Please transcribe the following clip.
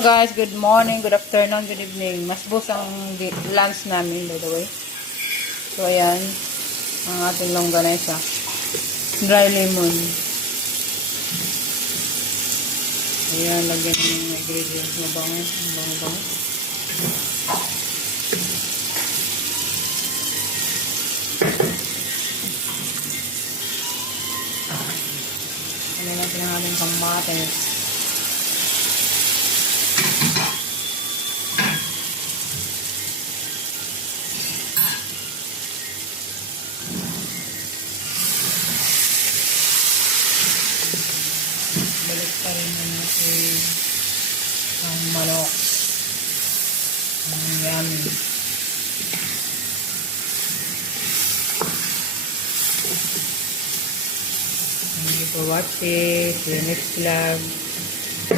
Guys, good morning, good afternoon, good evening. Masbos ang lunch namin, by the way. So, ayan. Ang ating longganisa. Dry lemon. Ayan, lagyan ng ingredients. Mabango, mabango. Ano natin ang ating kamatis. Balik pa rin ang manok. Ang yummy. Thank you for watching. See you next vlog.